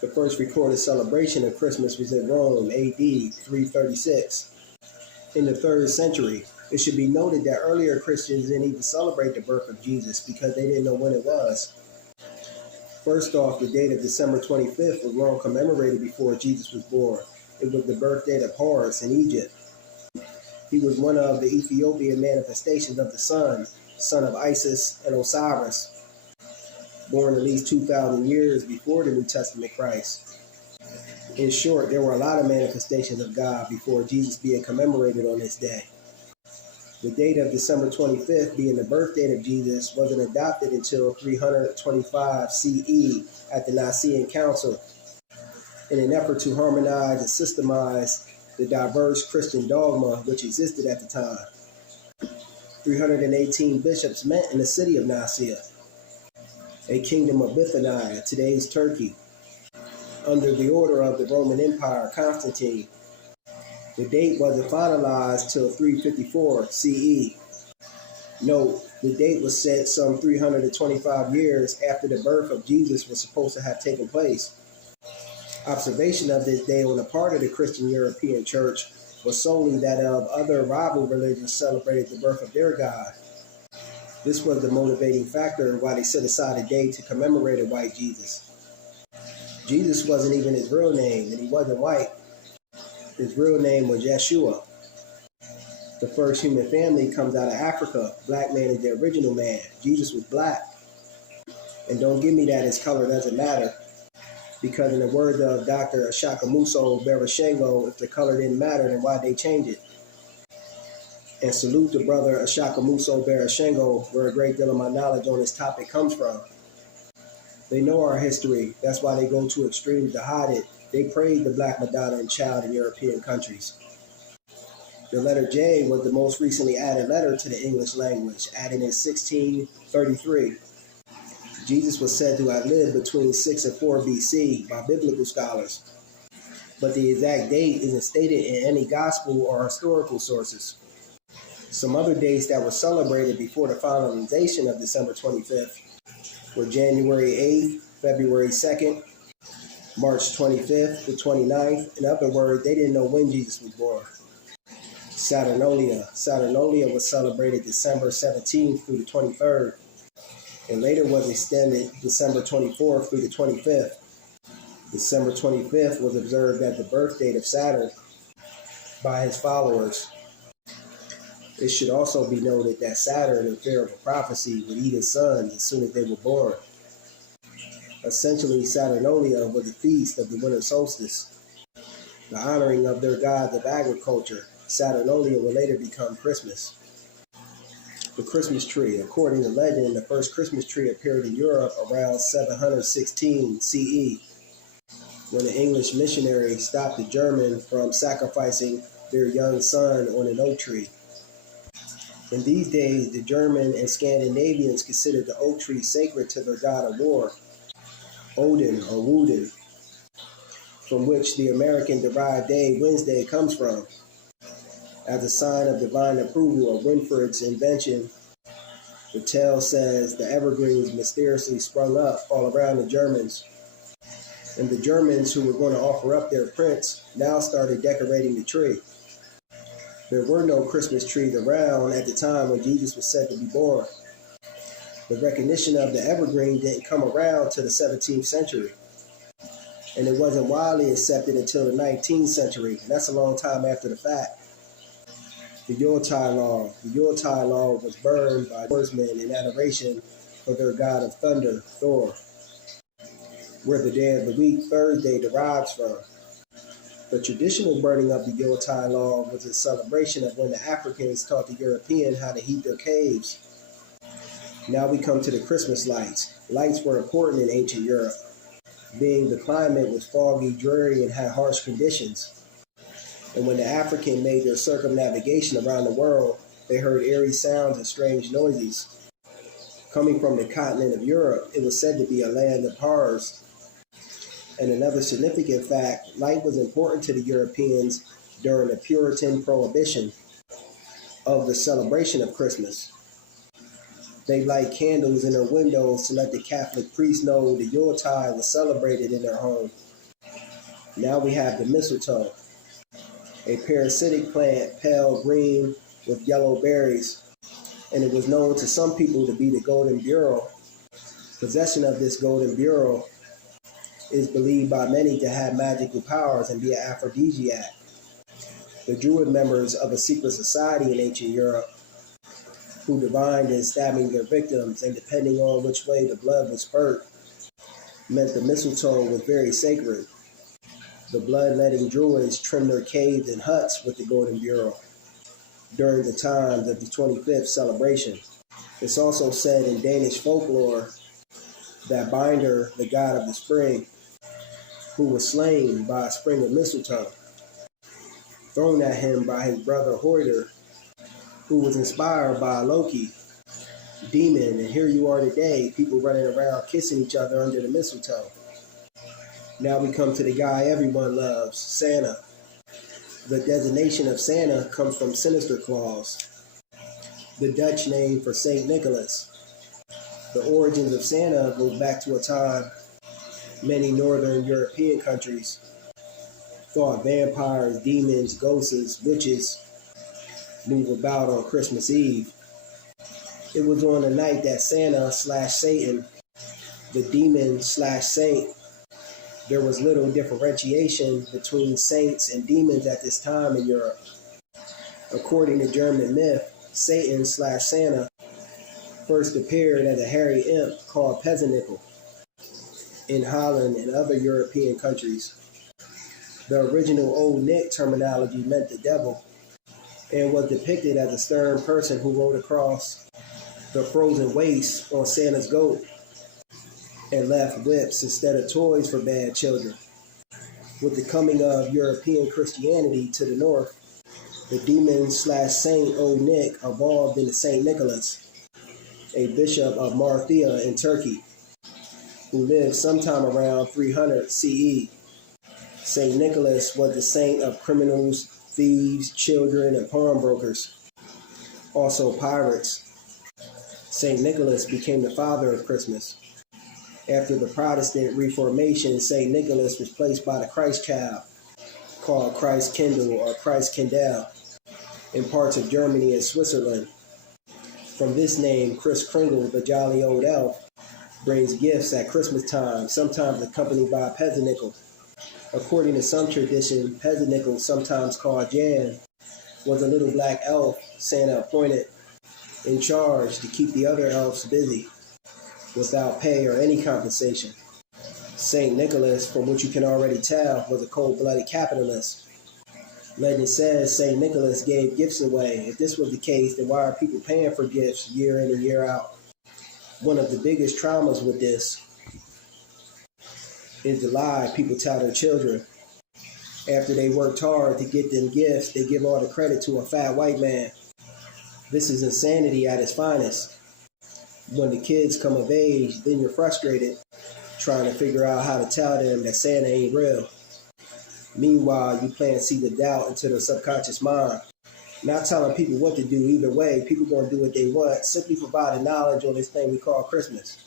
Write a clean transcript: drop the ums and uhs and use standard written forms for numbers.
The first recorded celebration of Christmas was in Rome, AD 336. In the 3rd century, it should be noted that earlier Christians didn't even celebrate the birth of Jesus because they didn't know when it was. First off, the date of December 25th was long commemorated before Jesus was born. It was the birth date of Horus in Egypt. He was one of the Ethiopian manifestations of the sun, son of Isis and Osiris, born at least 2,000 years before the New Testament Christ. In short, there were a lot of manifestations of God before Jesus being commemorated on this day. The date of December 25th being the birth date of Jesus wasn't adopted until 325 CE at the Nicene Council in an effort to harmonize and systemize the diverse Christian dogma which existed at the time. 318 bishops met in the city of Nicaea, a kingdom of Bithynia, today's Turkey, under the order of the Roman Empire, Constantine. The date wasn't finalized till 354 CE. Note, the date was set some 325 years after the birth of Jesus was supposed to have taken place. Observation of this day on the part of the Christian European Church was solely that of other rival religions celebrated the birth of their God. This was the motivating factor why they set aside a day to commemorate a white Jesus. Jesus wasn't even his real name, and he wasn't white. His real name was Yeshua. The first human family comes out of Africa. Black man is the original man. Jesus was black. And don't give me that his color doesn't matter, because in the words of Dr. Ashakamuso Barashengo, if the color didn't matter, then why'd they change it? And salute to brother Ashakamuso Barashengo, where a great deal of my knowledge on this topic comes from. They know our history. That's why they go to extremes to hide it. They praise the Black Madonna and Child in European countries. The letter J was the most recently added letter to the English language, added in 1633. Jesus was said to have lived between 6 and 4 BC by biblical scholars, but the exact date isn't stated in any gospel or historical sources. Some other dates that were celebrated before the finalization of December 25th were January 8th, February 2nd, March 25th to 29th. In other words, they didn't know when Jesus was born. Saturnalia. Saturnalia was celebrated December 17th through the 23rd, and later was extended December 24th through the 25th. December 25th was observed as the birth date of Saturn by his followers. It should also be noted that Saturn, in fear of a prophecy, would eat his sons as soon as they were born. Essentially, Saturnalia was a feast of the winter solstice, the honoring of their gods of agriculture. Saturnalia would later become Christmas. The Christmas tree. According to legend, the first Christmas tree appeared in Europe around 716 CE, when an English missionary stopped the German from sacrificing their young son on an oak tree. In these days, the German and Scandinavians considered the oak tree sacred to their god of war, Odin or Woden, from which the American-derived day Wednesday comes from. As a sign of divine approval of Winfried's invention, the tale says the evergreens mysteriously sprung up all around the Germans, and the Germans who were going to offer up their prince now started decorating the tree. There were no Christmas trees around at the time when Jesus was said to be born. The recognition of the evergreen didn't come around till the 17th century, and it wasn't widely accepted until the 19th century, and that's a long time after the fact. The Yuletide Law. The Yuletide Law was burned by Norsemen in adoration for their god of thunder, Thor, where the day of the week, Thursday, derives from. The traditional burning of the Yuletide Law was a celebration of when the Africans taught the European how to heat their caves. Now we come to the Christmas lights. Lights were important in ancient Europe, being the climate was foggy, dreary, and had harsh conditions. And when the African made their circumnavigation around the world, they heard eerie sounds and strange noises. Coming from the continent of Europe, it was said to be a land of horrors. And another significant fact, light was important to the Europeans during the Puritan prohibition of the celebration of Christmas. They light candles in their windows to let the Catholic priests know the Yuletide was celebrated in their home. Now we have the mistletoe, a parasitic plant, pale green with yellow berries, and it was known to some people to be the golden bureau. Possession of this golden bureau is believed by many to have magical powers and be an aphrodisiac. The Druid members of a secret society in ancient Europe who divined in stabbing their victims, and depending on which way the blood was spurted, meant the mistletoe was very sacred. The blood-letting Druids trimmed their caves and huts with the golden bureau during the times of the 25th celebration. It's also said in Danish folklore that Binder, the god of the spring, who was slain by a spring of mistletoe, thrown at him by his brother Hoider, who was inspired by Loki, demon, and here you are today, people running around kissing each other under the mistletoe. Now we come to the guy everyone loves, Santa. The designation of Santa comes from Sinister Claus, the Dutch name for Saint Nicholas. The origins of Santa goes back to a time many northern European countries thought vampires, demons, ghosts, witches move about on Christmas Eve. It was on the night that Santa/Satan, the demon/saint, there was little differentiation between saints and demons at this time in Europe. According to German myth, Satan/Santa first appeared as a hairy imp called Pezzenickel in Holland and other European countries. The original Old Nick terminology meant the devil and was depicted as a stern person who rode across the frozen waste on Santa's goat and left whips instead of toys for bad children. With the coming of European Christianity to the north, the demon/saint Old Nick evolved into Saint Nicholas, a bishop of Marthia in Turkey, who lived sometime around 300 CE. Saint Nicholas was the saint of criminals, thieves, children, and pawnbrokers, also pirates. Saint Nicholas became the father of Christmas. After the Protestant Reformation, Saint Nicholas was placed by the Christ child, called Christ Kindle or Christ Kindle, in parts of Germany and Switzerland. From this name, Kris Kringle, the jolly old elf, brings gifts at Christmas time, sometimes accompanied by a Pezzenickel. According to some tradition, Pezzenickel, sometimes called Jan, was a little black elf Santa appointed in charge to keep the other elves busy without pay or any compensation. Saint Nicholas, from which you can already tell, was a cold-blooded capitalist. Legend says Saint Nicholas gave gifts away. If this was the case, then why are people paying for gifts year in and year out? One of the biggest traumas with this is the lie people tell their children. After they worked hard to get them gifts, they give all the credit to a fat white man. This is insanity at its finest. When the kids come of age, then you're frustrated, trying to figure out how to tell them that Santa ain't real. Meanwhile, you plant seeds of doubt into their subconscious mind. Not telling people what to do either way, people gonna do what they want, simply providing knowledge on this thing we call Christmas.